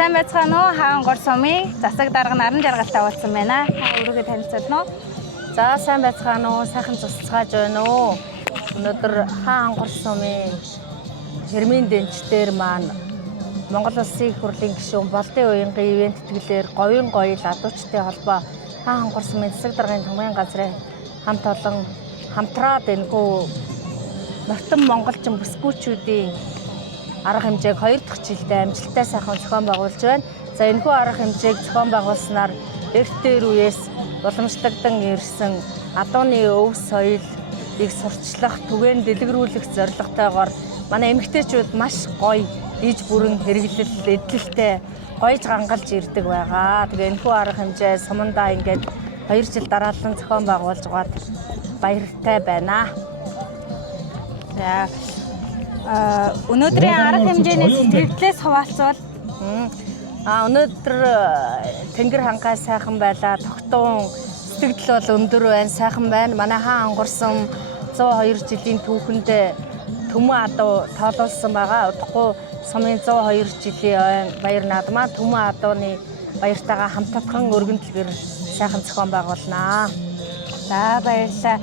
Сайн байцгаана уу? Хаан гор сумын засаг дарга наран жаргалтай уулзсан байна. Өөрийгөө танилцуулна уу? За сайн байцгаана уу? Сайхан цуцгааж байна уу? Өнөөдөр Хаан гор сумын Хэрмийн дэнчдэр маань Монгол Улсын их хурлын гишүүн Болдын уянгийн ивент тэтгэлээр говийн гоёл адуучдын холбоо Хаан гор сумын засаг даргын хамгийн газрын хамт олон хамтраад энэхүү Нортон монголчин бүсгүүчүүдийн арга хэмжээг 2 дахь жилдээ амжилттай сайхан зохион байгуулж байна. За энэхүү арга хэмжээг зохион байгуулснаар эрт дээр үеэс уламжлагдсан ирсэн адууны өв соёлыг сурчлах, түгээн дэлгэрүүлэх зорилготойгоор манай эмэгтэйчүүд маш гоё иж бүрэн хэрэглэл эдлэлтэй гоёж гангалж ирдэг байгаа. Тэгээ энэхүү арга хэмжээ сумандаа ингээд 2 жил дараалан зохион байгуулж байгаад баяртай байна. За өнөөдрийн арга хэмжээний сэтгэлдээс хуваалцвал өнөөдөр тэнгэр хангай сайхан байлаа. Тогтун сэтгэл бол өндөр байна, сайхан байна. Манай Хаан ангурсан 102 жилийн түүхэнд Төмөн адуу тоолуулсан байгаа. Удахгүй сумын 102 жилийн баяр наадмаа Төмөн адууны баяртайгаа хамтдагхан өргөн дэлгэр сайхан зохион байгуулнаа. за баярлалаа.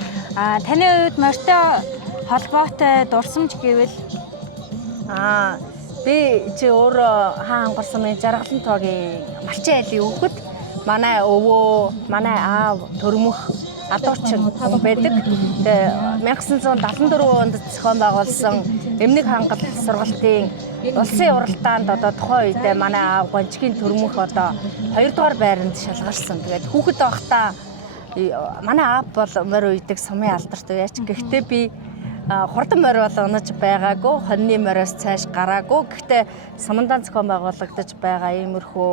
Таны хувьд морьтой холбоотой дурсамж гэвэл би чи өөрөө Хаан ангар сумын жаргалан тоогийн малчин айлын хүүхэд. Манай өвөө, манай аав төрмөх адуучин хүн байдаг. Тэгээ 1974 онд зохион байгуулсан эмнэг хангал сургалтын улсын уралдаанд одоо тухайн үедээ манай аав гончгийн төрмөх одоо 2 дугаар байранд шалгарсан. Тэгээд хүүхэд байхдаа манай аав бол морь үйдэг сумын алдарт үеч. Гэхдээ би хурдан морь бол унаж байгаагүй, хоньны мориос цааш гараагүй. Гэхдээ сумандаа зохион байгуулагдаж байгаа иймэрхүү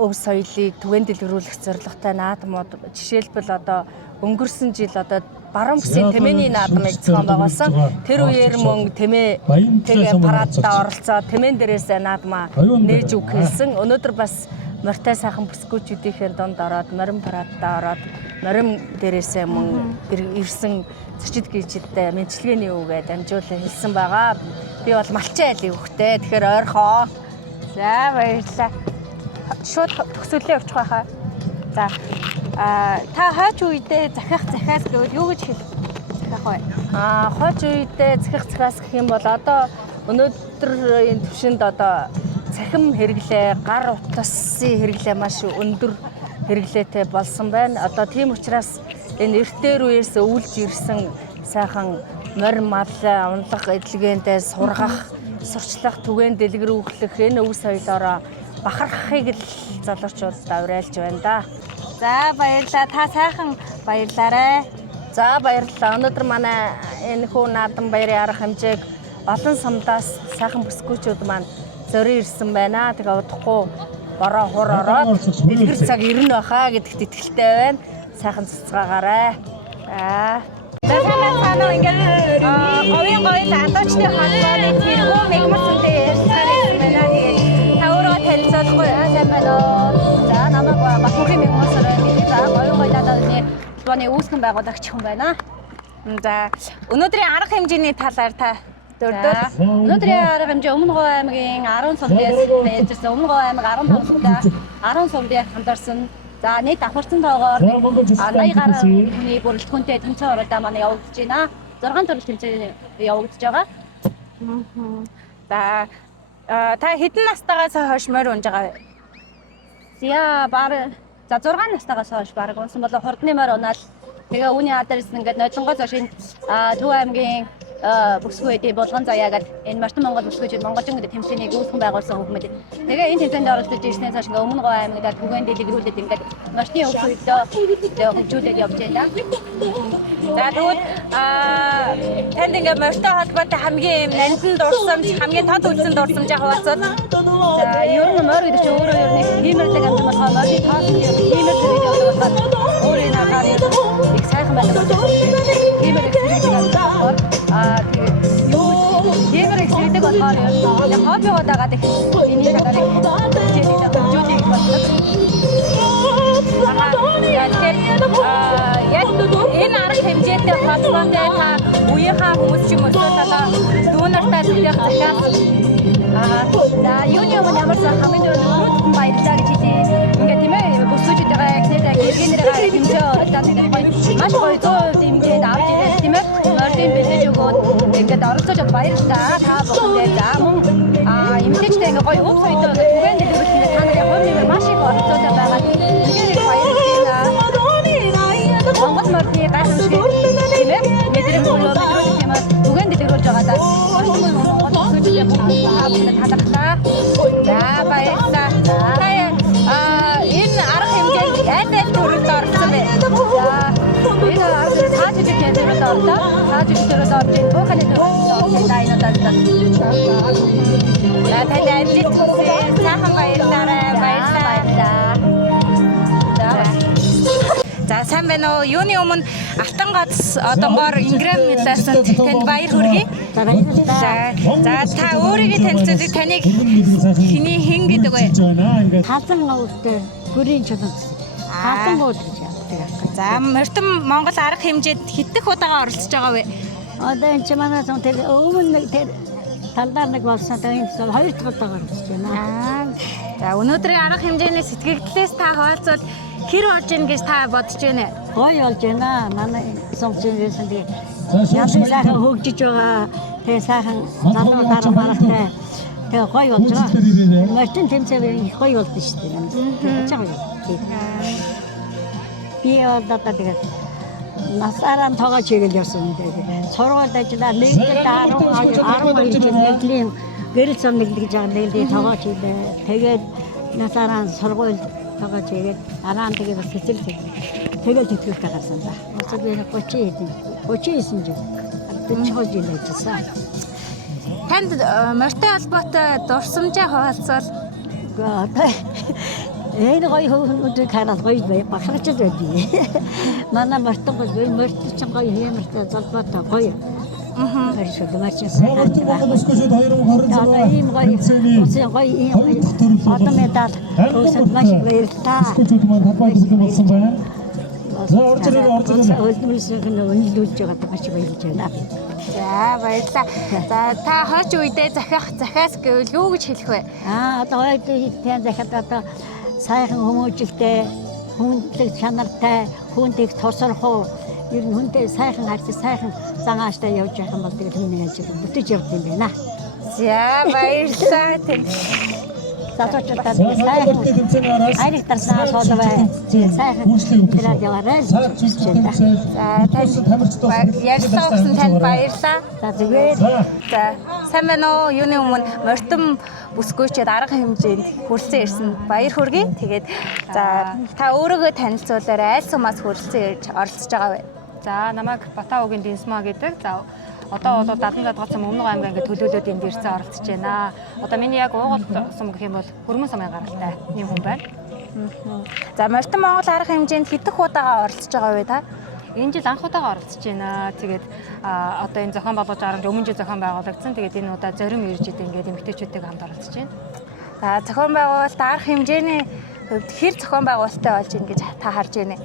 өв соёлыг түгээн дэлгэрүүлэх зорилготой наадмууд жишээлбэл одоо өнгөрсөн жил одоо баруун бүсийн тэмээний наадмыг зохион байгуулсан. Тэр үеэр мөн тэмээ тэгээ парадтаа оролцоод тэмээн дээрээс наадмаа нээж өгүүлсэн. Өнөөдөр бас морьтой сайхан бүсгүүчүүдийн донд ороод морин парадтаа ороод морин дээрээсээ мөн ирсэн зочид гүйчидтэй мэдлэгээний үгээд амжуулан хэлсэн байгаа. Би бол малчин айлын хүүхдээ. Тэгэхээр ойрхоо. за баярлалаа. Шууд төгсөлөө явчих байхаа. За та хойч үедээ захиас гэвэл юу гэж захиах вэ? Хойч үедээ захиас гэх юм бол одоо өнөөдрийн төвшөнд одоо цахим хэрэглээ, гар утасын хэрэглээ маш өндөр хэрэглээтэй болсон байна. Одоо тийм учраас энэ эртээр үеэс өвлж ирсэн сайхан морь мал унлах эдлэгээндээ сургах, сурчлах, түгээн дэлгэрүүлэх энэ өв соёлоороо бахархахыг л залуучуудад уриалж байна да. За баярлалаа. Та сайхан баярлаарай. За баярлалаа. Өнөөдөр манай энэхүү наадам баярын арга хэмжээг олон сумдаас сайхан бүсгүүчүүд маань зорин ирсэн байна. Тэгээ удахгүй бороо хур ороод дэлгэр цаг ирнэ байхаа гэдэгт итгэлтэй байна. Сайхан цуцгаагаарай. За сайн ингээд говийн гоёл адуучны холбооны тэргүү мегмар сүнтэй ярьцгаар ирсэн байна. Тэгээ та өөрөө танилцуулахгүй сайн байна уу? За намайг Батмунхын мегмар сүнтэй говийн гоёл адуучны холбооны үүсгэн байгуулагч хүн байна. За өнөөдрийн арга хэмжээний талаар та Өнөөдрийн арга хэмжээ Өмнө Говь аймгийн 10 сумдаас ярьжсэн. Өмнө Говь аймаг 15 сумдаа 10 сумдыг хамтарсан. За нийт давхарсан тоогоор 80 гаруй хүний бүрэлдэхүүнтэй тэмцээн уралдаан маань явагдаж байна. 6 төрөл тэмцээн явагдаж байгаа. За та хэдэн настайгаас хойш морь унж байгаа вэ? За 6 настайгаас хойш баг унсан болоо хурдны морь унаал. Тэгээ үүний адрес ингээд нойлонгоо зошин Төв аймгийн бүсгүйдийн булган заяагаад энэ Мартин Монгол бүсгүйчүүд Монголчин гэдэг тэмцээнийг үүсгэн байгуулсан хүмүүс. Тэгээ энэ тэмцээнд оролцож ирснээр цааш ингээ Өмнө Говь аймагт түгээн дэлгэрүүлээд ингээд Мартин өв соёлоо хөгжүүлээд явж байна. За тэгвэл танд ингээ морьтой холбоотой хамгийн нандин дурсамж, хамгийн тод үлсэн дурсамжаа хуваалцвал. За ер нь морь гэдэг чинь өөрөө ер нь хиймэрдэг юм болохоор морьны тоосон юм хиймэрдэг явдаг болохоор өөрөө энэ агаар их сайхан байдаг. Хиймэрдэг юм болохоор Ямар их сэрдэг болохоор хоббигоо дагаад их энэ тагарыг хичээлээ хөгжүүлэх болдог. Яг энэ арга хэмжээтэй холбоотой та үеийнхаа хүмүүс ч юм уу одоо дүүнартай зүгэх захиас За юуны өмнө ямар ч хамгийн дөрөв өрөөдөн баярлалаа гэж хэлээ. Ингээд тийм ээ бүсгүүчүүдээ эхнээдээ гэргэнэрээ хэмжээ оролцоод тэгээд маш гоё 100% дэмжээд авч ирээд тийм ээ мордын бэлдэж өгөөд ингээд оролцож баярлалаа. Та бүхэндээ за мөн эмэгтэйчтэй ингээд гоё өв соёлоо түгээн дэлгэрүүлэх нь та нарын хувь нэмэр маш их оролцоотой байгаа. Ингээд баярлалаа. Монгол мордны гайхамшиг тийм ээ мэдрэмж болоо мэдрүүлэх юм аа түгээн дэлгэрүүлж байгаадаа Монгол бүсгүүчдээ бүгд талархлаа. За баярлалаа. Энэ арга хэмжээнд аль төрөлд орсон бэ? За энэ арга цааш жижиг төрөлд орлоо. Цааш жижиг төрөлд орж ийн бүхний төрөлд дайнуудад. За таны ажил хүсээ сайхан баярлалаа. Баярлалаа. За сайн байна уу? Юуны өмнө Алтан гац одонгоор Ингрэм медалсанд танд баяр хүргэе. За та өөрийгөө танилцуулъя. Таныг хэний хэн гэдэг вэ? Халан өвдөө гүрийн чулуун. Халан өвд гэж яадаг. За морьтон Монгол арга хэмжээнд хэдэх удаага оролцож байгаа вэ? Одоо энэ ч манайс тэр өмнө тэр талдаа нэг болсон энэ хоёр дахь удаага оролцож байна. За өнөөдрийн арга хэмжээний сэтгэгдлээс та хуваалцвал хэр болж ийн гэж та бодож байна? Гоё болж байна. Манай сонгоцсон тэгээ яасан сайхан хөгжиж байгаа. Тэгээ сайхан залуу дараа маргатай. Тэгээ гоё болж байгаа. Морьтон тэмцээн их гоё болд нь шүү дээ. Би одоо тэгээ насаараа тоогоо чигээл явсан дээ. Сургуульд ажиллаа нэгдэл 12 жил нэгдлийн гэрэл зам нэглэж байгаа нэгдлийн тоогоо чийлээ. Тэгээд насаараа сургууль тоогоо чигээд араан тэгээд бас хэцэл тэгэл тэтгэвтэй гарсан да. Одоо би 39 жил 40 жил ажилласан. Танд морьтой холбоотой дурсамжаа хуваалцвал Одоо энэ гоё хүмүүсийг хараад гоё бахарч байдгийг. Манай морьтой морьтой ч гоё хэмэртэй залбаатай гоё. Харин морьчсан. Одоо ийм гоё үсэн гоё ийм одоо медаль өсөд маш баярлалаа. Өөрөөсөө өнлүүлж байгаад маш баярлж байна. за баярлалаа. За та хойч үедээ захиас гэвэл юу гэж хэлэх вэ? Одоо хойд үедээ захиад одоо сайхан хүмүүжлтэй, хүндлэг чанартай, хүндийг тосрох ер нь хүнтэй сайхан харьцаж сайхан зангааштай явж явах юм бол тэгээд хүний ажил бүтэж явд юм байна. За баярлалаа. Залуучуудаа сайхан айрыг тарснаас боловээ сайхан хэлээд яваарай. За танд ярьсан өгсөн танд баярлалаа. За зүгээр. За сайн байна уу? Юуны өмнө морьтон бүсгүйчэд арга хэмжээнд хүрэлцэн ирсэн баяр хүргэе. Тэгээд за та өөрийгөө танилцуулаарай. Аль сумаас хүрэлцэн ирж оролцож байгаа вэ? За намайг Батаагийн Динсма гэдэг. За одоо бол 77 дугаар цам Өмнөг аймгийн ингээд төлөөлөлд энд ирсэн оролцож байна. Одоо миний яг уугуул сум гэх юм бол Хөрмөн сумын гаралтай нэм хүн байна. За морьтон Монгол арга хэмжээнд хэдэх удаага оролцож байгаа вэ та? Энэ жил анх удаага оролцож байна. Тэгээд одоо энэ зохион байгуулалт арамж өмнө жил зохион байгуулагдсан. Тэгээд энэ удаа зарим иржид ингээд эмэгтэйчүүдтэйг хамт оролцож байна. За зохион байгуулалт арга хэмжээний хувьд хэр зохион байгуулалттай болж ийн гэж та харж байна.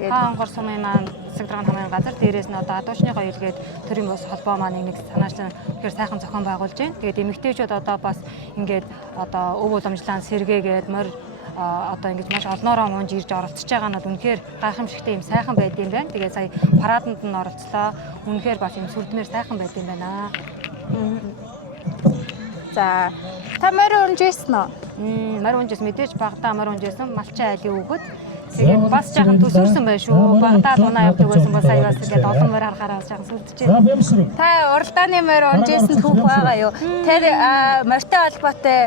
Хаангор сумын маань Сэгдраган хамааны газар дээрээс нь одоо адуучныхоо илгээд төрийн бус холбоо маань нэг санаачлан тэгэхээр сайхан зохион байгуулж байна. Тэгээд эмэгтэйчүүд одоо бас ингээд одоо өв уламжлаан сэргээгээд морь одоо ингэж маш олноороо мунж ирж оролцож байгаа нь үнэхээр гайхамшигтай юм сайхан байд юм байна. Тэгээд сая параданд нь оролцлоо. Үнэхээр бас юм сүрдмээр сайхан байд юм байна. За та морь унжсэн уу? Морь унжсэн мэдээж багадаа морь унжсэн малчин айлын өгөхөд тэгээд бас жаахан төсөрсөн байх шүү. Багадаа унаа явдаг байсан бол сая бас ингээд олон морь харахаараа бас жаахан сүлдчихээ. Та уралдааны морь унжсэн түүх байгаа юу? Тэр морьтой холбоотой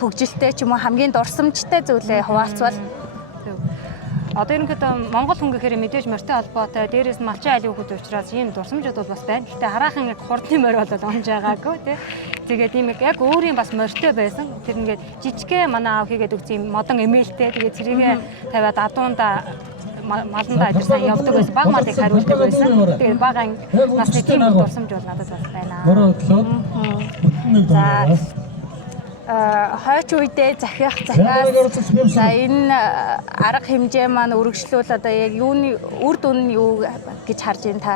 хөгжилтэй ч юм уу хамгийн дурсамжтай зүйлээ хуваалцвал одоо ерөнхийдөө Монгол хүн гэхээр мэдээж морьтой холбоотой дээрээс нь малчин айлын хүүхэд учраас ийм дурсамжууд бол бас байна. Гэтэ хараахан яг хурдны морь бол онж байгаагүй тий. Тэгээд ийм яг өөрийн бас морьтой байсан. Тэр ингээд жижигхэн манай аав хийгээд өгсөн юм модон эмээлтэй. Тэгээд цэрийгээ тавиад адуундаа маландаа адир сайн явдаг байсан. Баг малыг хариулдаг байсан. Тэгээд бага насны тийм дурсамж бол надад бас байна. за хойч үедээ захиах захиас за энэ арга хэмжээ маань үргэлжлүүл одоо яг юуны үр дүн нь юу гэж харж байна та?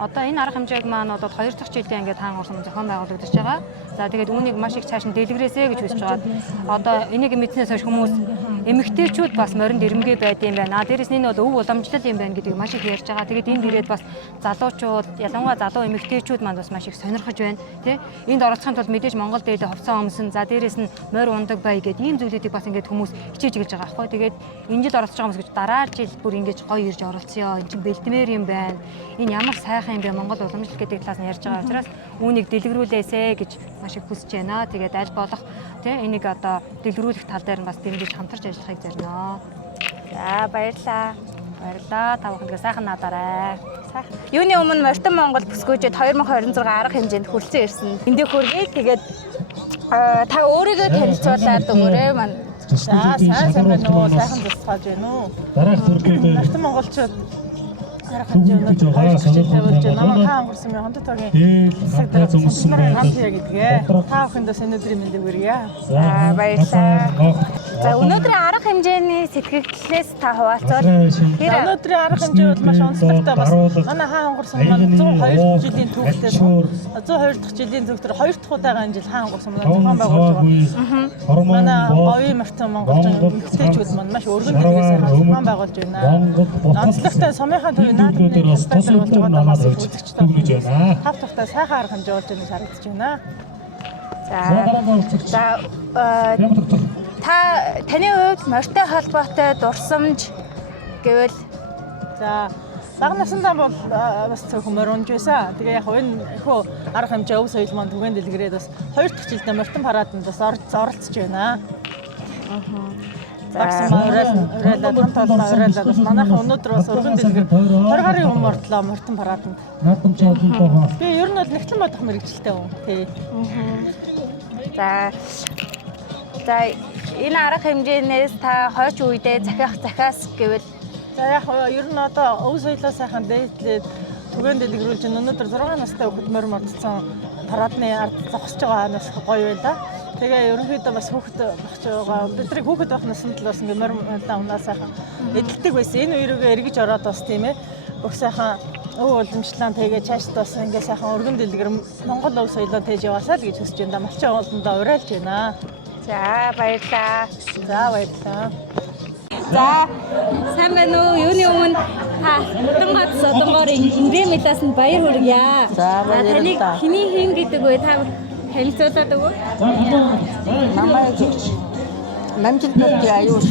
Одоо энэ арга хэмжээг маань одоо 2 дахь жилдээ ингээд хаан гурсам зохион байгуулагдаж байгаа. За тэгээд үүнийг маш их цааш нь дэлгэрээсэй гэж хүсэж байгаа. Одоо энийг мэдснээс хойш хүмүүс эмэгтэйчүүд бас моринд ирмгээ байд юм байна. Дээрээс нь энэ бол өв уламжлал юм байна гэдгийг маш их ярьж байгаа. Тэгээд энд ирээд бас залуучууд, ялангуяа залуу эмэгтэйчүүд маань бас маш их сонирхож байна. Тэ? Энд оролцохын тулд мэдээж Монгол дээд хувцас өмсөн, за дээрээс нь морь ундаг бай гэдэг ийм зүйлүүдийг бас ингээд хүмүүс хичээж гэлж байгаа аахгүй. Тэгээд энэ жил оролцож байгаа хүмүүс гэж дараа жил бүр ингэж гоё ирж оролцъё. Энд чинь бэлтмээр юм байна. Энэ ямар сайхан юм бэ Монгол уламжлал гэдэг талаас нь ярьж байгаа учраас үүнийг дэлгэрүүлээсэй гэж маш их хүсэж байна. Тэгээд аль болох тий энийг одоо дэлгэрүүлэх тал дээр нь бас дэмжиж хамтарч ажиллахыг зорино. За баярлаа. Баярлалаа. Та бүхэндээ сайхан надаарай. Сайхан. Юуны өмнө Морьтон Монгол бүсгүйчэд 2026 арга хэмжээнд хүрсэн ирсэн. Эндээ хүргэе. Тэгээд та өөрийгөө танилцуулаад өгөөрэй маань. За сайн байна уу? Сайхан тусгаж байна уу? Дараах төрөлд Морьтон монголчууд арга хэмжээнд 2 дахь жилдээ болж байна. Намайг хаан гурсан юм хондод тогийн хэсэг дээр сонснорын хамт яа гэдгээ. Та бүхэндээ өнөөдрийн мэндийг хүргье. За баярлалаа. За өнөөдрийн арга хэмжээний сэтгэгдлээс та хуваалцвал Өнөөдрийн арга хэмжээ бол маш онцлогтой бас. Манай хаан гурсан маань 102 жилийн түүхтэй 102 дахь жилийн түүхтэр 2 дахь удаага энэ жил хаан гурсан маань зохион байгуулж байгаа. Манай говийн Морьтон монголчууд эмэгтэйчүүд маань маш өргөн дэлгээс зохион байгуулж байна. Онцлогтой сумынхаа төвийн наадмын хэлбэр болж байгаа бас үзэгчтэй байна. Тав тухтай сайхан арга хэмжээ болж байгаа харагдаж байна. За та таны хувьд Морьтой холбоотой дурсамж гэвэл за бага насндаа бол бас цөөхөн морь унж байсан. Тэгээ яг энэ ихөө арга хэмжээ өв соёл маань түгээн дэлгэрээд бас 2 дахь жилдээ Морьтон параданд бас оролцож байна. Багсан орайлаад хамтаалаа орайлаад бас манайхан өнөөдөр бас өргөн дэлгэр 20 гаруй хүн ортлоо Морьтон параданд. Би ер нь бол нэгтлэн бодох мэрэгчлээ хүн. Тий. За энэ арга хэмжээнээс та хойч үедээ захиас гэвэл за яг ер нь одоо өв соёлоо сайхан дээдлээд түгээн дэлгэрүүлж өнөөдөр 6 настай хүүхэд морь мордсон парадны ард зогсож байгаа нас гоё байла. Тэгээ ерөнхийдөө бас хүүхэд багч байгаа. Бидний хүүхэд байх наснд л бас ингээ морь унаа сайхан эдэлдэг байсан. Энэ үеэрээ эргэж ороод бас тийм ээ. Бүх сайхан өв уламжлалаа тэгээ цаашд бас ингээ сайхан өргөн дэлгэр Монгол өв соёлоо тээж яваасаа л гэж хүсэж байна. Малчин олондоо уриалж байна. за баярлаа. За баярлалаа. За сайн байна уу? Юуны өмнө та Хатангаас одонгоор инглимитаас нь баяр хүргье. За баярлалаа. Таныг хэний хин гэдэг вэ? Та танилцуулаад өгөө. Намайг намжилттай аюуш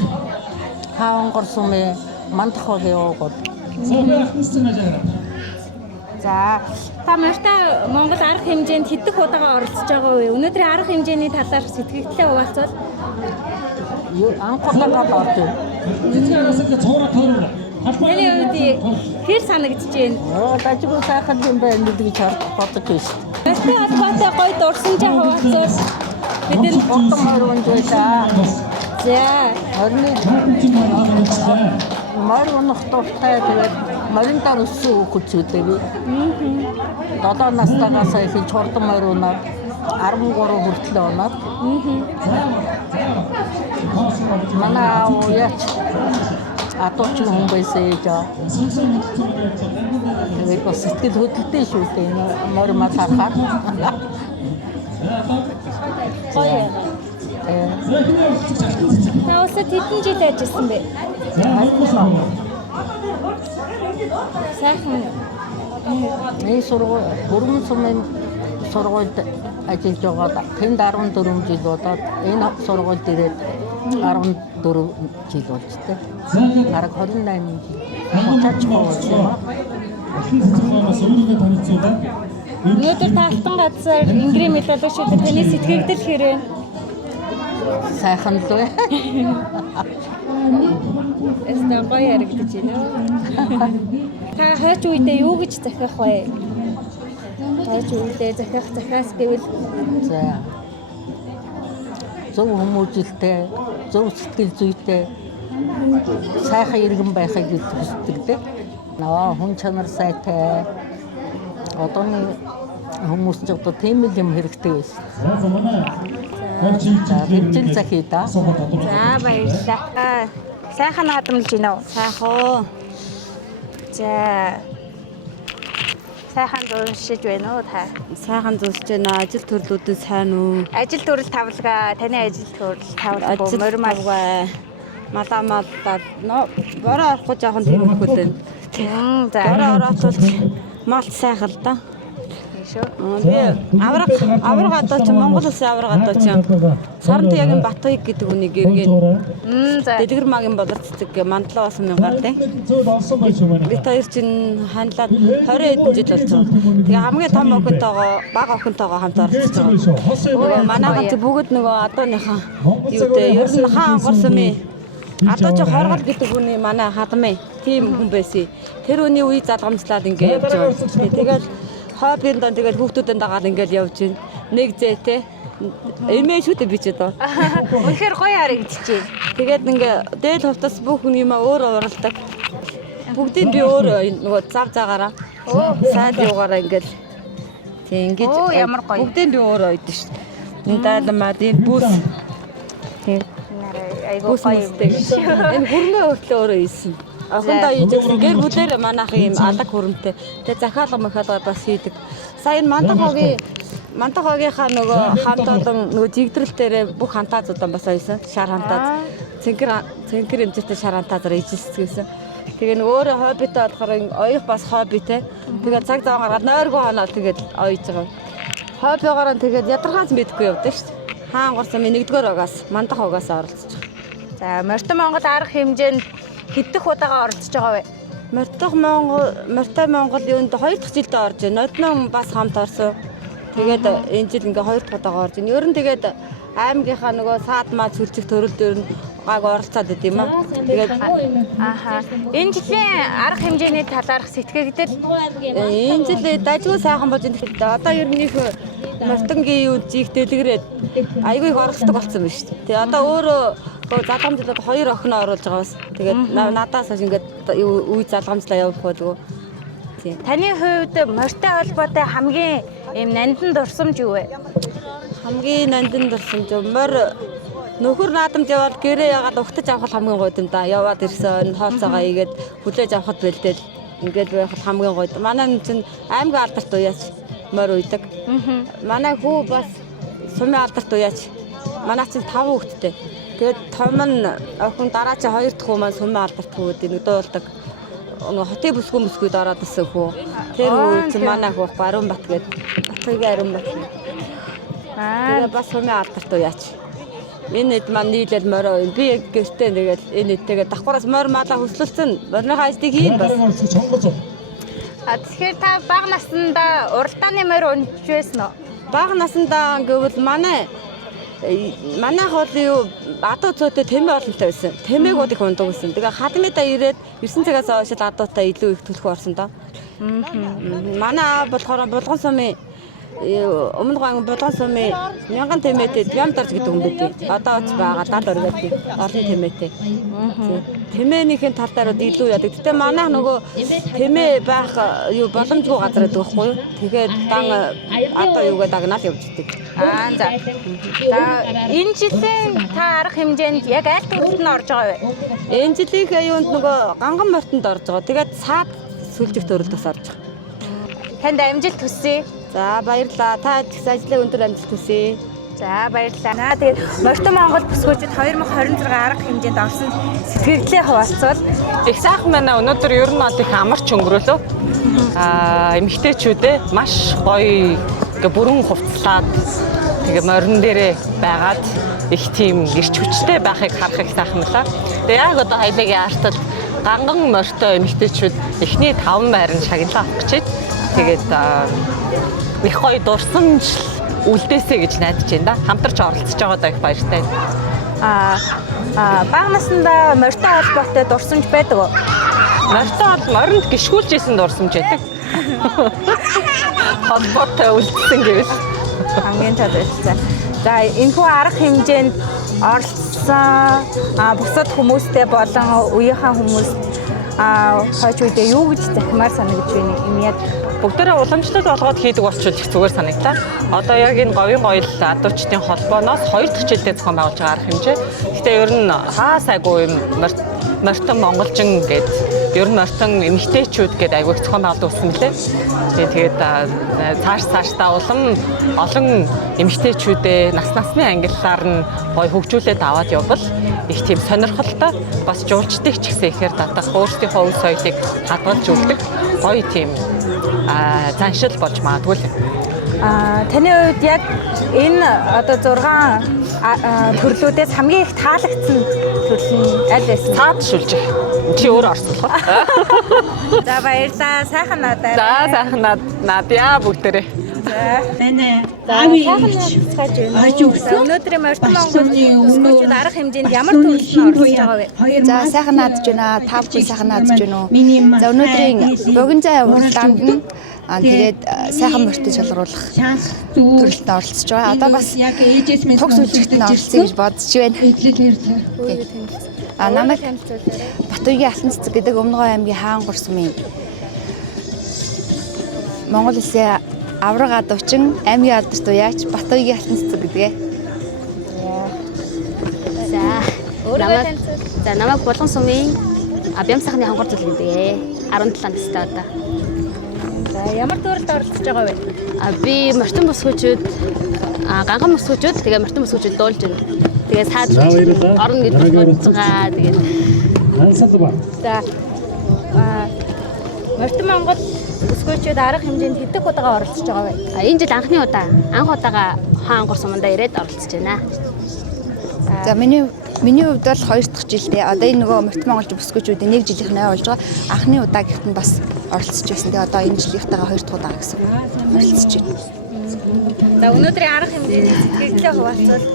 хаан гурсумын мандахогийн уугууд. За та Морьтой Монгол арга хэмжээнд хэдэх удаага оролцож байгаа вэ? Өнөөдрийн арга хэмжээний талаар сэтгэгдлээ хуваалцвал Анхудагаад ордог. таны хувьд хэр санагдаж байна? Дажгүй сайхан юм байна гэдгийг бодож байсан. Морьтой холбоотой гоё дурсамжаа хуваалцвал бидний Хурдан морь унж байлаа. за Морь унах дуртай тэгээд мориндор өссөн хүүхэдчүүдээ би 7 настайгаас эхэлж хурдан морь унаад 13 хүртэл унаад манай аав яач атууч хүн байсан ээж аа. Тэгээд бас сэтгэл хөдлөлттэй шүү дээ энэ морь мал харахаар. гоё. Та усад хэдэн жил ажилласан бэ? Сайхан. Энэ сургууль Бүрмэн сумын сургуульд ажиллаж байгаа. Тэнд 14 жил болоод энэ сургуульд ирээд 14 жил болж тээ. Бараг 28 жил. Очаач болсон. Өнөөдөр та алтан газар ингрийн медаль шийдэл таны сэтгэгдэл хэрэг Сайхан л бай. эстэ гоё яригдаж байна. Та хойч үедээ юу гэж захиах вэ? Хойч үедээ захиах захиас гэвэл За. Зөв хүмүүжлтэй, зөв сэтгэл зүйтэй сайхан иргэн байхыг хүсдэг дээ. Наа хүн чанар сайтай. Одооны хүмүүс ч одоо тийм л юм хэрэгтэй байсан. За хэмжил захий да. за баярлалаа. Сайхан хадамлж байна уу? Сайхан уу. За. уншиж байна уу та? Сайхан зөвсөж байна. Ажил төрлүүд нь сайн уу? Ажил төрөл тавлага, таны ажил төрөл тавлага мөрмал Маламалаа бороо орохгүй жоохон тиймэрхүү дээ. за Бороо ороолч мал сайхан л да. шүү. Би авраг одоо чи Монгол улсын авраг одоо чи Сарантаягийн Батбаяг гэдэг үнийг эргээд За Дэлгэр магийн боловцдаг мандлаас мянгаар дээ. Би хоёр чинь хандлаад 20 хэдэн жил болж байгаа. Тэгээ хамгийн том охинтойгоо бага охинтойгоо хамт оролцож байгаа. Манайхан чи бүгд нөгөө адууныхаа юу дээ ер нь хаан горсон юм. Одоо ч хоргол гэдэг хүний манай хадмын тийм хүн байсан. Тэр хүний үе залгамжлаад ингэ явж байгаа. Тэгээд хоббинд тэгээд хүүхдүүдэн дагаад ингээд явж байна. Нэг зээтэй. Эмээ шүү дээ би ч одоо. үнэхээр гоё харагдчихжээ. Тэгээд ингээ дээд хувцас бүх юм өөр уралдаг. Бүгдийг би өөр нөгөө зав загаараа. Сайд юугаараа ингээд тийм ингэж ямар гоё. бүгдийг би өөр ойд шүү дээ. Даалмаа тийм бүс. Тийм Айгуу гоё юм тийм. Энэ хөрмөө өөртлөө өөрөө ийсэн. Охиндоо ийжсэн гэр бүлээр манайх юм алаг хөрмтэй. Тэгээ захиалга махалга бас хийдэг. Сая энэ Мантахогийнхаа нөгөө хамт олон нөгөө жигдрэл дээр бүх хантаазуудаа бас ойсон. Шар хантааз. Цэнхэр эмчтэй шар хантаазаар ижэлцгээсэн. Тэгээ нөгөө өөрөө хоббитэй болохоор оёх бас хоббитэй. Тэгээ цаг зав гаргаад нойргоо хоноод тэгээд ойж байгаа. Хоббигоор нь тэгээд ядаргааз мэдгүй явдаг шүү дээ. Хаан горсон минь нэгдүгээр огоос Мантахогоос оролцож байгаа. За Морьтой Монгол арга хэмжээнд хэдэх удаага оролцож байгаа вэ? Морьтой Монгол юунд 2 дахь жилдээ орж байна. Ноднон бас хамт орсон. Тэгээд энэ жил ингээ 2 дахь удаага орж байна. Ер нь тэгээд аймгийнхаа нөгөө саад маа сүлжих төрөлдөр нь гаг оролцоод байд юм аа. Тэгээд Энэ жилийн арга хэмжээний талаарх сэтгэгдэл энэ жил дажгүй сайхан болж байна. Тэгээд одоо ер нь их Мортонгийн юу жиг дэлгэрээд айгүй их оролцдог болсон байна шүү дээ. Тэгээд одоо өөрөө залгамжлаад 2 охин оруулж байгаа бас. Тэгээд надаас хойш ингээд үе залгамжлаа явах болов. Тийм. таны хувьд Морьтой холбоотой хамгийн юм нандин дурсамж юу вэ? Хамгийн нандин дурсамж морь нөхөр наадамд яваад гэрээ ягаад угтаж авах хамгийн гоё юм да. Яваад ирсэн хооцоогоо игээд хүлээж авахд бэлдэл ингээд байхад хамгийн гоё. Манай чинь аймгийн алдарт уяач морь уйдаг. Манай хүү бас сумын алдарт уяач. Манай чинь 5 хүүхэдтэй. Тэгээд том нь охин дараа чи 2 дахь хүү маань сумын алдарт хүүд нэг дуулдаг. Хотын бүсгүйд ороод исэн хүү. Тэр хүү чинь манай хүү Ариун Бат гэдэг. Батгийн Ариун Бат. Тэгээд бас сумын алдарт уяач. Энэ хэд маань нийлээд морь уу. Би гэртээ тэгээд энэ тэгээд давхраас морь малаа хөслөлцөн. Морьныхаа ажлыг хийн бас. Тэгэхээр та бага наснда уралдааны морь унж байсан уу? Бага насандаа гэвэл манайх бол юу адуу цөөтэй тэмээ олонтой байсан. Тэмээгүүд их ундаг байсан. Тэгээ хадмидаа ирээд 9 цагаас хойш адуутай илүү их төлөх орсон доо. Манай болохоор Булган сумын өмнө ганг Булган сумын 1000 тэмээтэй Бямдарч гэдэг хүн байдیں۔ Одоо ч байгаа 70 оргиод олон тэмээтэй. Тэмээнийхэн тал дээр илүү яадаг. Гэтэ манайх нөгөө тэмээ байх юу боломжгүй газар байдаг байхгүй юу? Тэгээд дан одоо юугаа дагнаад явж идэг. За энэ жилийн та арга хэмжээнд яг аль төрөлд нь орж байгаа вэ? Энэ жилийн юунд нөгөө ганган мортонд орж байгаа. Тэгээд саад сүлжих төрөлдөөс орж байгаа. Танд амжилт хүсье. За баярлалаа. Та их ажлын өндөр амжилт хүсье. За баярлалаа. Тэгээд Морьтой Монгол бүсгүйчид 2026 арга хэмжээнд орсон сэтгэгдлээ хуваалцвал Их сайхан байна. Өнөөдөр ер нь их амарч өнгөрөөлөө. Эмэгтэйчүүдээ маш гоё бүрэн хувцлаад тэгээ морин дээрээ байгаад их тийм гэрч хүчтэй байхыг харах их сайхан байна. Тэгээ яг одоо хайлагийн артад ганган морьтой эмэгтэйчүүд эхний 5 байранд шагналаа авах гэж байна. Тэгээд их гоё дурсамж үлдээсэй гэж найдаж байна да. Хамтарч оролцож байгаадаа их баяртай. бага наснда Морьтой холбоотой дурсамж байдаг уу? Морьтой бол моринд гიშгүүлж исэн дурсамж байдаг. Холбоотой үлдсэн гэвэл Хамгийн тод байсан. За энэхүү арга хэмжээнд оролцсон бусад хүмүүстэй болон үеийнхаа хүмүүст хойч үедээ юу гэж захимаар санагдж байна юм яг бүгдээрээ уламжлал болгоод хийдэг болчвол их зүгээр санагдлаа. Одоо яг энэ говийн гоёл адуучдын холбооноос 2 дахь жилдээ зохион байгуулж байгаа арга хэмжээ. Гэтэ ер нь хаа сайгүй юм Морьтон Монголжин гэдэг ер нь морьтон эмэгтэйчүүд гэдэг аягүй их зохион байгуулалт үүссэн мөлий. Тэгээд цаашдаа улам олон эмэгтэйчүүдээ насны ангиллаар нь гоё хөгжүүлээд аваад явбал их тийм сонирхолтой бас жуулчдыг ч гэсэн ихээр татах өөрсдийнхөө өв соёлыг хадгалж өгдөг гоё тийм заншил болж магадгүй л. Таны хувьд яг энэ одоо 6 төрлүүдээс хамгийн их таалагдсан төрөл нь аль байсан? Цаад шүлжих. Чи өөрөө орсуулах. За баярлалаа. Сайхан надаа. За сайхан надаа бүгдээрээ. Өнөөдрийн Морьтон Монгол өсгөөчд арга хэмжээнд ямар төрөлд нь орж байгаа вэ? За сайхан наадж байна. Та бүхэн сайхан наадж байна уу? За өнөөдрийн богино зай уралдаанд нь тэгээд сайхан морьтон шалгаруулах төрөлд оролцож байгаа. Одоо бас төгс үлжигт нь оролцъё гэж бодож байна. Намайг Батүргийн Алтан цэцэг гэдэг Өмнөгов аймгийн Хаан гурсмын Монгол улсын авраг адуучин аймгийн алдарт уяач Батүргийн Алтан цэцэг гэдгээ. За намайг Булган сумын Бям сайхны хонгор зүйл гэдэг. 17 настай одоо. За ямар төрөлд оролцож байгаа вэ? Би морьтон бүсгүүчүүд ганган бүсгүүчүүд тэгээ морьтон бүсгүүчүүд дуулж байна. Тэгээ саад орно гэж бодож байгаа. Тэгээд за Морьтон Монгол өсгөөчд арга хэмжээнд хэдэн удаага оролцож байгаа вэ? Энэ жил анхны удаа анх удаага Хаан гур сумандаа ирээд оролцож байна. За миний хувьд бол 2 дахь жилдээ одоо энэ нөгөө Морьтон Монголч бүсгүүчүүдийн 1 жилийнх нь болж байгаа. Анхны удаа гэхэд нь бас оролцож байсан. Тэгээ одоо энэ жилийнхтайгаа 2 дахь удаа гэсэн оролцож байна. За өнөөдрийн арга хэмжээний сэтгэлдээ хуваалцвал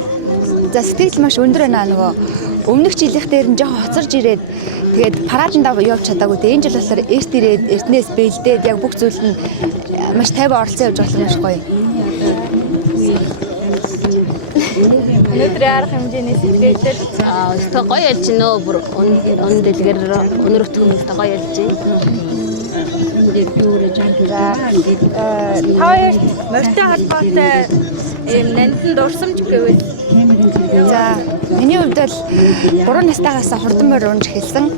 за сэтгэл маш өндөр байна нөгөө өмнөх жилийнх дээр нь жоохон хоцорж ирээд тэгээд паражиндаа явж чадаагүй. Тэгээ энэ жил болохоор эрт ирээд эртнээс бэлдээд яг бүх зүйл нь маш тайван оролцсон явж байгаа маш гоё. өнөөдрийн арга хэмжээний сэтгэлдээ өстө гоё ялж гинөө бүр өнө дэлгэр өнөр өтгөмөлтэй гоё ялж байна. Та хоёрт морьтой холбоотой ийм нандин дурсамж гэвэл за миний хувьд бол 3 настайгаас хурдан морь унж эхэлсэн.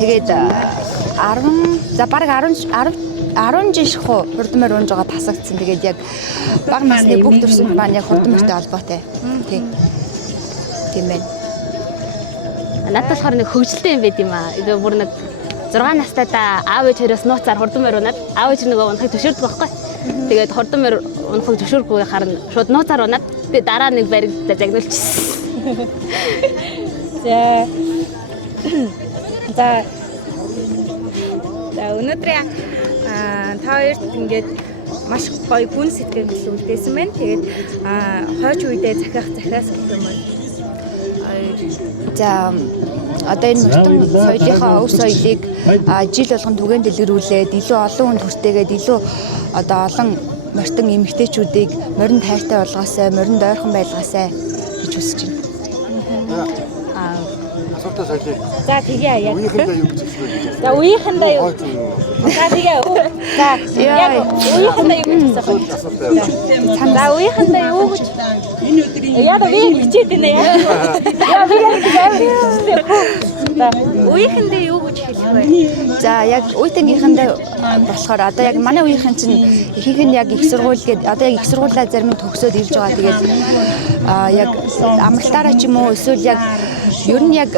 Тэгээд 10 за бараг 10 жил хурдан морь унж байгаа тасагдсан. Тэгээд яг бага насны бүх дурсамж маань яг хурдан морьтой холбоотой. Тийм байна. Надад болохоор нэг хөвгөлтэй юм байд юм аа. Тэгээ бүр нэг 6 настайдаа аав ээж хоёроос нууцаар хурдан морь унаад аав ээж нөгөө унахыг төшөөрдөг байхгүй. Тэгээд хурдан морь унахыг төшөөргүй харна шууд нууцаар унаад тэгээд дараа нэг бариг загнуулчихсан. За өнөөдрийн та хоёрт ингээд маш гоё гүн сэтгэл үлдээсэн байна. Тэгээд хойч үедээ захиас гэх юм уу? За одоо энэ морьтон соёлынхаа өв соёлыг жил болгон түгээн дэлгэрүүлээд илүү олон хүнд хүртээгээд илүү одоо олон морьтон эмэгтэйчүүдийг морин тайртай болгоосай, моринд ойрхон байлгаасай гэж хүсэж байна. Асуултаа соёлыг. За тэгээ яа. Үеийнхэндээ юу гэж хэлэх вэ? За үеийнхэндээ юу? За тэгээ. За яг үеийнхэндээ юу гэж хэлэх вэ? За үеийнхэндээ юу гэж энэ өдрийн яа да би хичээд байна яа. Яа би яг үеийнхэндээ юу гэж хэлэх вэ? За яг үеийнхэнтэй болохоор одоо яг манай үеийнхэн чинь ихэнх нь яг их сургууль гээд одоо яг их сургуулаа зарим нь төгсөөд ирж байгаа. Тэгээд яг амралтаараа ч юм уу эсвэл яг ер нь яг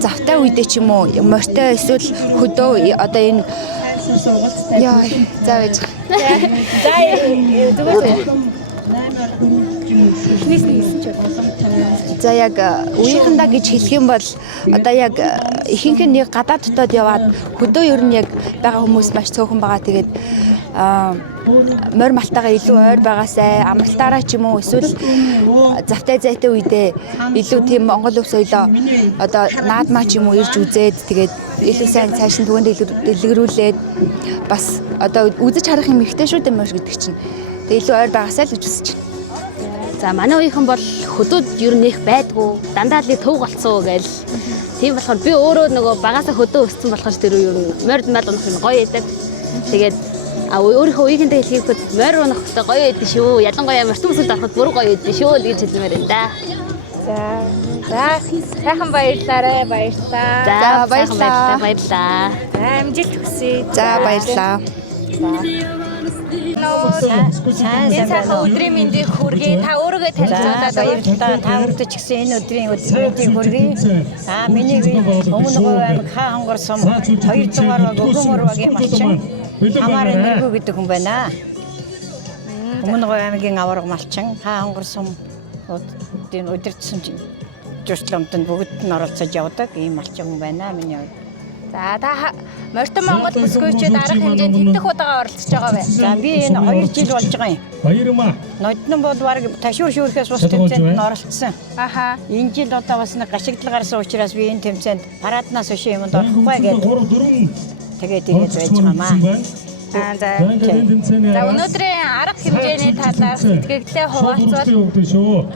завтай үедээ ч юм уу морьтой эсвэл хөдөө одоо энэ яа за байж. За зүгээр. За яг үеийнхэндээ гэж хэлэх юм бол одоо яг ихэнх нь гадаад дотоод яваад хөдөө ер нь яг байгаа хүмүүс маш цөөхөн байгаа. Тэгээд морь малтайгаа илүү ойр байгаасай, амралтаараа ч юм уу эсвэл завтай зайтай үедээ илүү тийм Монгол өв соёлоо одоо наадмаа ч юм уу ирж үзээд тэгээд илүү сайн цааш нь түгээн дэлгэрүүлээд бас одоо үзэж харах юм ихтэй шүү дээ морь гэдэг чинь. Тэгээд илүү ойр байгаасай л гэж хүсэж байна. За манай үеийнхэн бол хөдөөд ер нь их байдгүй, дандаа л төв голцоо гээл. Тийм болохоор би өөрөө нөгөө багасаа хөдөө өссөн болохоор тэр үе ер нь морь мал унах юм гоё яадаг. Тэгээд өөрийнхөө үеийнхэндээ хэлэхэд морь унах хөстэй гоё яд шүү. Ялангуяа морьтон бүсэлд авахд бүр гоё яд шүү л гэж хэлмээр байна да. За За сайхан баярлалаа. Баярлалаа. За баярлалаа. За амжилт хүсье. За баярлалаа. Энэ сайхан өдрийн мэндийг хүргэе. Та өөрийгөө танилцуулаад баярлалаа. Та өртөж гисэн энэ өдрийн өдрийн хүргэе. Миний өмнө говь аймаг хаа хонгорсом 2 дугаар өгөөмөр багийн малчин Хамаар энерго гэдэг хүн байна. Өмнө говь аймгийн аварга малчин хаа хонгорсом өдөртсөн журчламтанд бүгд нь оролцож явдаг ийм малчин хүн байна миний хувьд. За та Морьтон Монгол бүсгүйчүүд арга хэмжээнд хэдэн удаага оролцож байгаа вэ? За би энэ 2 жил болж байгаа юм. Баярмаа. Ноднон бол баг ташуур шүүрхээс бус тэмцээнд оролцсон. Аха. Энэ жил одоо бас нэг гашигдал гарсан учраас би энэ тэмцээнд параднаас өш юмд орохгүй гэдэг. Тэгээд байж байгаамаа. За өнөөдрийн арга хэмжээний талаар сэтгэгдлээ хуваалцвал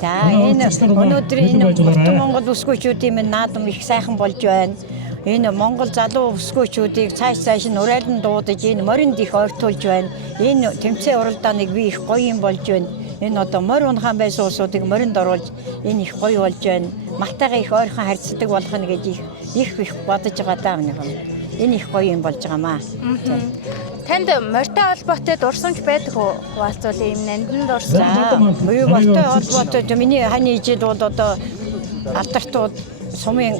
за энэ өнөөдрийн Морьтон Монгол бүсгүйчүүдийн наадам их сайхан болж байна. Энэ Монгол залуу бүсгүйчүүдийг цааш нь урайлан дуудаж энэ моринд их ойртуулж байна. Энэ тэмцээн уралдааныг би их гоё юм болж байна. Энэ одоо морь унахаан байсан улсуудыг моринд оруулж энэ их гоё болж байна. Малтайгаа их ойрхон харьцдаг болох нь гэж их бодож байгаа даа миний хувьд. Энэ их гоё юм болж байгаамаа. Танд морьтой холбоотой дурсамж байдаг уу? Хуваалцвал ийм нандин дурсамж. Морьтой холбоотой миний ханы ижил бол одоо алдарт сумын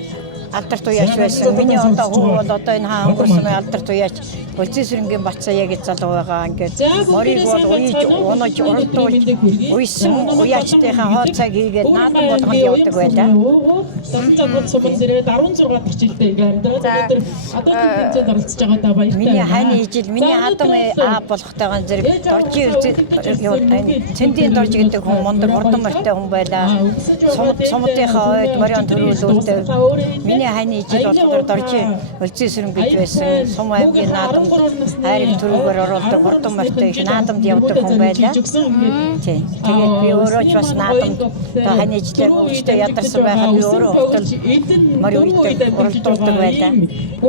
алдарт уяач байсан. Миний одоо хүү бол одоо энэ хаан өнгөрсөн алдарт уяач Өлзөөсрөнгийн Батцаяа гэж залуу байгаа. Ингээд морийг бол уйж унаж уралдуулж уйсан уяачтайхаа хооцоог хийгээд наадам болгонд явдаг байлаа. Миний ханы ижил миний хадам болохтойгоо зэрэг доржийн цэндийн дорж гэдэг хүн мундаг урдан морьтой хүн байлаа. Сумдынхаа ойд морион төрүүлүүлдэг. Миний ханы ижил болохоор доржийн Өлзөөсрөн гэж байсан. Сум аймгийн наадам хайрын төрөөр оруулдаг урдан морьтой их наадамд явдаг хүн байлаа. Тийм. Тэгээд би өөрөө ч бас наадамд ханы ижлээ өвчтөй ядарсан байхад би өөрөө хотод морио үйдэг уралдуулдаг байлаа.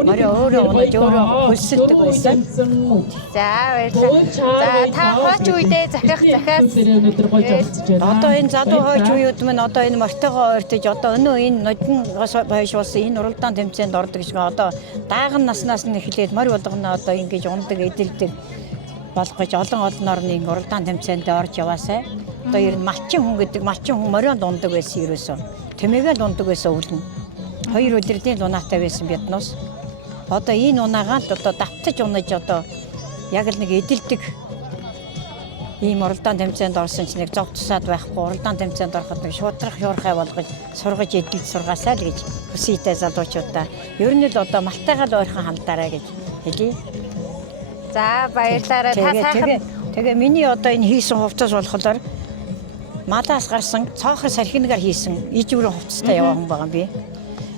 Морио өөрөө унаж өөрөө хөлсөлдөг байсан. За баярлалаа. За та хооч үедээ захиас одоо энэ залуу хооч үеуд минь одоо энэ морьтойгоо ойртож одоо өнөө энэ нодноос хойш болсон энэ уралдаан тэмцээнд ордог гэж одоо дааган наснаас нь эхлээд морь болгоно одоо ингэж ундаг эдэлдэг болгож олон орны уралдаан тэмцээнд орж яваасай. Одоо ер нь малчин хүн гэдэг малчин хүн морионд ундаг байсан ерөөсөө. Тэмээгээл ундаг байсан өвлөн. 2 өдрийн унаатай байсан биднээс. Одоо энэ унаагаа л одоо давтаж унаж одоо яг л нэг эдэлдэг ийм уралдаан тэмцээнд орсон ч нэг зов тусаад байхгүй уралдаан тэмцээнд ороход нэг шудрах хуурхай болгож сургаж эдэлж сургаасай л гэж хүсийтэй залуучуудаа ер нь л одоо малтайгаа л ойрхон халдаарай гэж хэлье. За баярлалаа. Та сайхан тэгээ миний одоо энэ хийсэн хувцас болохоор малаас гарсан цоохор сархингаар хийсэн иж бүрэн хувцастай яваа хүн байгаа би.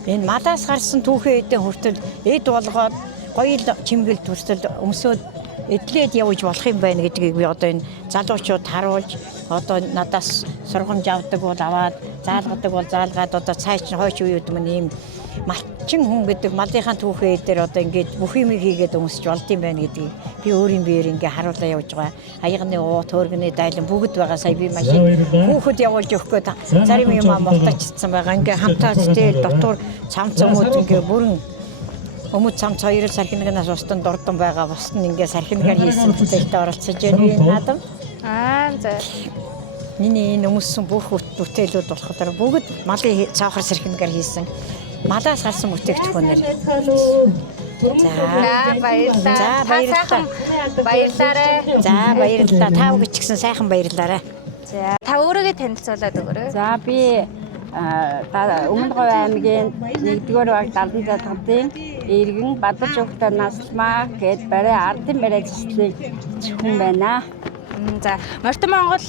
Энэ малаас гарсан түүхээ эдэн хүртэл эд болгоод гоё л чимгэл төрсөл өмсөөд эдлээд явж болох юм байна гэдгийг би одоо энэ залуучууд харуулж одоо надаас сургамж авдаг бол аваад заалгадаг бол заалгаад одоо цааш нь хойч үеуд мань ийм малчин хүн гэдэг малынхаа түүхээ дээр одоо ингээд бүх юм хийгээд өмсөж болд юм байна гэдгийг би өөрийн биеэр ингээд харуулаа явж байгаа. Аягны уу төөргөний дайлан бүгд байгаа. Сая би машин хүүхэд явуулж өгөх гээд зарим юм мултачсан байгаа. Ингээд хамтаа зэтэл дотор цамц өмөд ингээд бүрэн өмөд цамц хоёр сархинагнаас устан дурдан байгаа. Бус нь ингээд сархинагаар хийсэн бүтээлд оролцож байна наадам. за. Миний энэ өмссөн бүх бүтээлүүд болохоор бүгд малын цаахар сархинагаар хийсэн. Малаас гарсан бүтээгдэхүүнээр. За баярлалаа. За баярлалаа. Баярлалаа. За баярлалаа. Та бүхэн ч гэсэн сайхан баярлалаа. За та өөрийгөө танилцуулаад өгөөрэй. За би Өмнө Говь аймгийн 1-р баг 70 цалгатын иргэн Бадарч өгтөр наслмаа гээд барай ардын барай зэслэг хүн байна. За Морьтон Монгол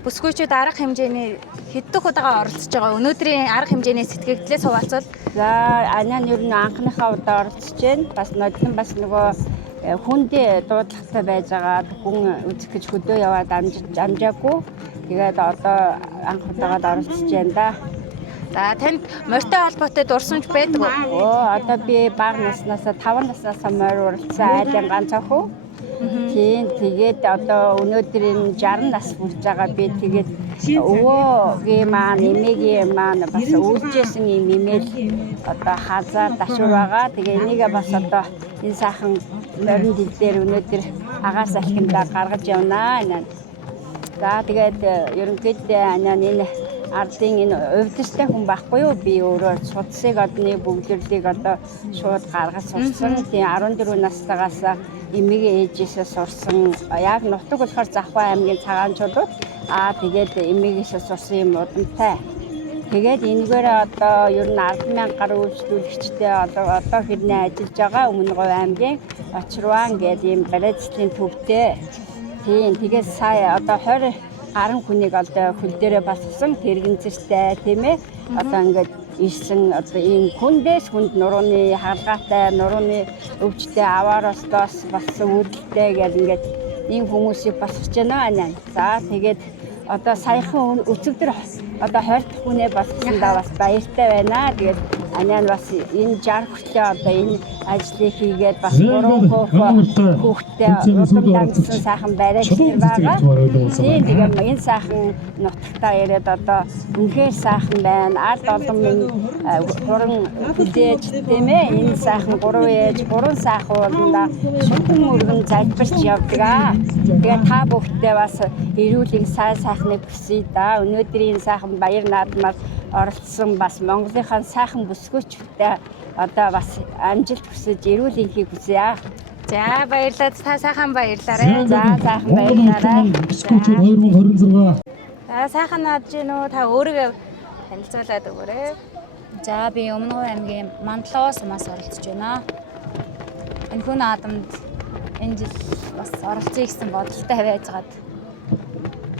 бүсгүйчүүд арга хэмжээний хэддэх удаага оролцож байгаа. Өнөөдрийн арга хэмжээний сэтгэгдлээс хуваалцвал за анаа нь ер нь анхныхаа удаа оролцож байна. Бас нодлон бас нөгөө хүндээ дуудлагатай байж байгаа хүн үзэх гэж хөдөө яваад амжаагүй. Тэгээд одоо анх удаагаад оролцож байна да. За танд морьтой холбоотой дурсамж байдаг уу? Одоо би бага наснаас 5 наснаас морь уралцсан айлын ганц охин. Тийм тэгээд одоо өнөөдөр энэ 60 нас хүрч байгаа би тэгээд өвөөгийн маань эмээгийн маань бас үйлжсэн юм имэйл одоо хазаар дашуур байгаа. Тэгээ энийгээ бас одоо энэ сайхан морин дил дээр өнөөдөр агаас алхиндаа гаргаж явнаа. За тэгээд ерөнхийдөө энэ ардын энэ увдистай хүн байхгүй юу? Би өөрөө судсыг одны бүгдлийг одоо шууд гаргаж сурсан. Тийм 14 настайгаас эмээгийн ээжээсээ сурсан. Яг нутаг болохоор Завхай аймгийн Цагаанчуудад тэгээд эмээгээс сурсан юм удамтай. Тэгээд энэгээр одоо ер нь 10,000 гаруй үйлчлүүлэгчтэй одоо хэрнээ ажиллаж байгаа Өмнө Говь аймгийн Очрван гэдэг ийм барилцлын төвтэй. Тийм тэгээд сая одоо 20 гарan хүнийг одоо хөл дээрээ бассан тэрэгэнцэртэй тийм ээ. Одоо ингээд ирсэн одоо энэ хүндээс хүнд нурууны хаалгаатай, нурууны өвчтэй авааростоос болсон үүдэлтэй гэдэг ингээд ийм хүмүүсийг басгаж байна. За тэгээд одоо саяхан өчигдөр одоо 20 дахь хүнээ басгасандаа бас баяртай байна. Тэгээд анаа бас энэ 60 хүртэл одоо энэ ажлыг хийгээд бас 3 хүүхдтэй удам дамжсан сайхан барайч нар байгаа. Тэгээд энэ сайхан нутагтаа ирээд одоо үнэхээр сайхан байна. Ард олон минь гурван хүлээж тийм ээ. Энэ сайхан 3 ээж 3 сайхан ууланда шүтэн мөргөн залбирч явдаг. Тэгээд та бүхэндээ бас эрүүлийн сайхныг хүсье да. Өнөөдрийн сайхан баяр наадмаар оролцсон бас Монголынхаа сайхан бүсгүйчтэй одоо бас амжилт хүсэж эрүүлэнхийг хүсье. За баярлалаа. Та сайхан баярлаарай. За сайхан баярлаарай. Бүсгүйчүүд 2026. За сайхан наадж гинөө та өөрийгөө танилцуулаад өгөөрэй. За би Өмнө Говь аймгийн Мандлоо сумаас оролцож байна. Энэ хүн наадамд энэ жил бас оролцъё гэсэн бодолтой байжгаад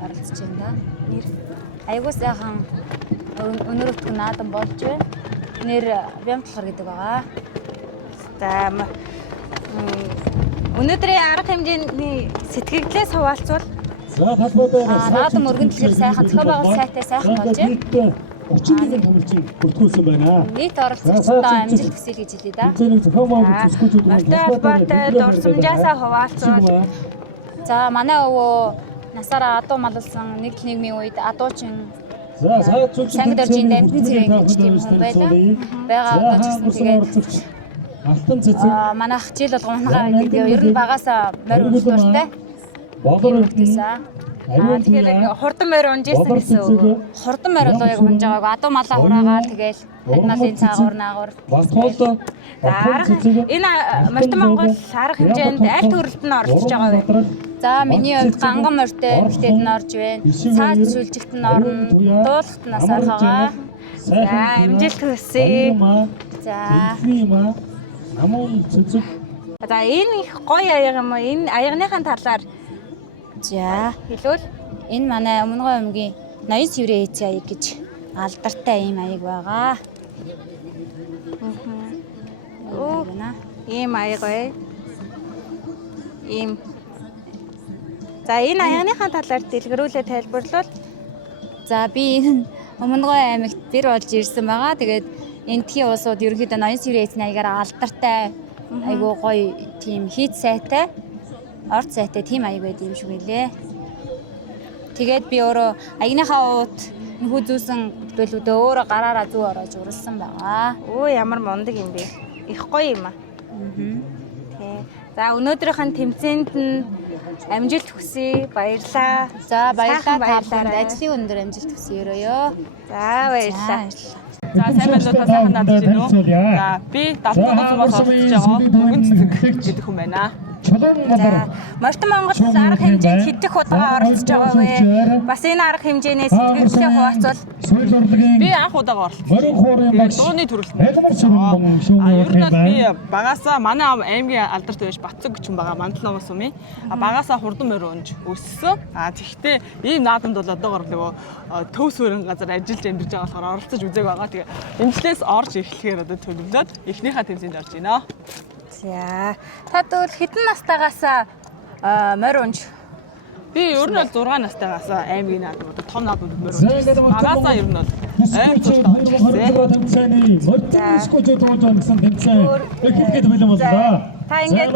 оролцож байна. Айгуу сайхан өнөр өтгөн наадам болж байна. Нэр Бямтлахар гэдэг байгаа. За өнөөдрийн арга хэмжээний сэтгэгдлээс хуваалцвал наадам өргөн дэлгэр сайхан зохион байгуулалт сайтай сайхан болж байна. 30 хүмүүжийг бүртгүүлсэн байна. Нийт оролцогчдод амжилт хүсье гэж хэлье да. Морьтой холбоотой дурсамжаасаа хуваалцвал за манай өвөө насаараа адуу маллсан нэг нийгмийн үед адуучин сангид оржийн дамтан цэвэн гэж тийм хүн байлаа. Байгаа одоо ч гэсэн тэгээд алтан цэцэг манайх жил болгон манайгаа ер нь багасаа морь өвчтөртэй. тэгэхээр хурдан морь унжсэн гэсэн үг. Хурдан морь бол яг унж байгааг адуу малаа хураагаад тэгээд малын цаагуур наагуур. Энэ Морьтой Монгол арга хэмжээнд аль төрөлд нь оролцож байгаа вэ? За миний хувьд ганган морьтой эмэгтэйд нь орж байна. Цаад сүлжигт нь орно. Дуулахт нас орхоогоо. За амжилт хүсье. За. намын цэцэг. За энэ их гоё аяга юм уу? Энэ аягныхаа талаар за хэлвэл энэ манай Өмнө Говь аймгийн 80 цэврээ эцэг аяг гэж алдартай ийм аяг байгаа. Ийм аяг бай. Ийм. За энэ аягныхаа талаар дэлгэрүүлээ тайлбарлавал за би энэ Өмнө Говь аймагт бэр болж ирсэн байгаа. Тэгээд энтхийн улсууд ерөнхийдөө 80 цэврээ эцэг аягаараа алдартай айгуу гоё тийм хийц сайтай орц сайтай тийм аяг байд юм шиг үлээ. Тэгээд би өөрөө аягныхаа уут нөхөө зүүсэн бүтээлүүдээ өөрөө гараараа зүү ороож уралсан байгаа. Өө ямар мундаг юм бэ? Их гоё юм аа. Тий. За өнөөдрийнхэн тэмцээнд нь амжилт хүсье. Баярлалаа. За баярлалаа. Ажлын өндөр амжилт хүсье өрөөё. За баярлалаа. За сайн байна уу та сайхан надад байна уу? За би 70 цумаас оролцож байгаа өргөн цэцэг гэдэг хүн байна. За Морьтой Монгол арга хэмжээнд хэдих удаа оролцож байгаа вэ? Бас энэ арга хэмжээнээс сэтгэлдээ хуваалцвал би анх удаага оролцсон. Дууны төрөлд. Ер нь би багасаа манай аймгийн алдарт байж Батцэг гэж хүн байгаа. Мандлаа сумын. Багасаа хурдан морь унж өссөн. Тэгэхдээ ийм наадамд бол одоогоор нөгөө төвс хөрөнгө газар ажиллаж амьдарч байгаа болохоор оролцож үзег байгаа. Тэгээ эмчлээс орж эхлэхээр одоо төлөвлөд эхнийхээ тэмцээнд орж байна. За та тэгвэл хэдэн настайгаас морь унж? Би ер нь бол 6 настайгаас аймгийн наадмууд том наадмууд морь унж. Багасаа ер нь бол аймаг тэмцээний морьтой бүсгүйчүүд болж байсан тэмцээн эхлэхэд бэлэн боллоо. Та ингээд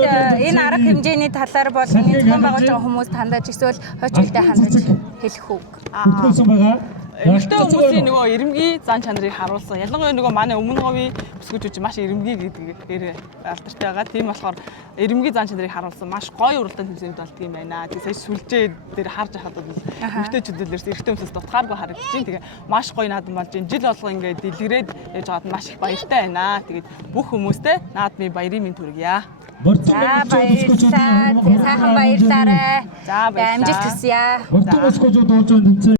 энэ арга хэмжээний талаар бол энэ зохион байгуулж байгаа хүмүүс тандаж эсвэл хойч үлдээ хандаж хэлэх үг. Бүтгүүлсэн байгаа. Эмэгтэй хүмүүсийн нөгөө ирэмгий зан чанарыг харуулсан. Ялангуяа нөгөө манай өмнө говийн бүсгүүчүүд чинь маш ирэмгий гэдгээр алдартай байгаа. Тийм болохоор ирэмгий зан чанарыг харуулсан маш гоё уралдаан тэмцээнд болдго юм байна. Тэгээ сая сүлжээ дээр харж байхад бол эмэгтэйчүүдээс эрэгтэй хүмүүсээс дутгааргүй харагдаж байна. Тэгээ маш гоё наадам болж байна. Жил болго ингээд дэлгэрээд яж байгаад маш их баяртай байна. Тэгээд бүх хүмүүстээ наадмын баярын мэнд хүргье. За баярлалаа. Сайхан баярлаарай. За баярлалаа. Амжилт хүсье. Мөрдөн өсгөөж дуулж байгаа тэмцээн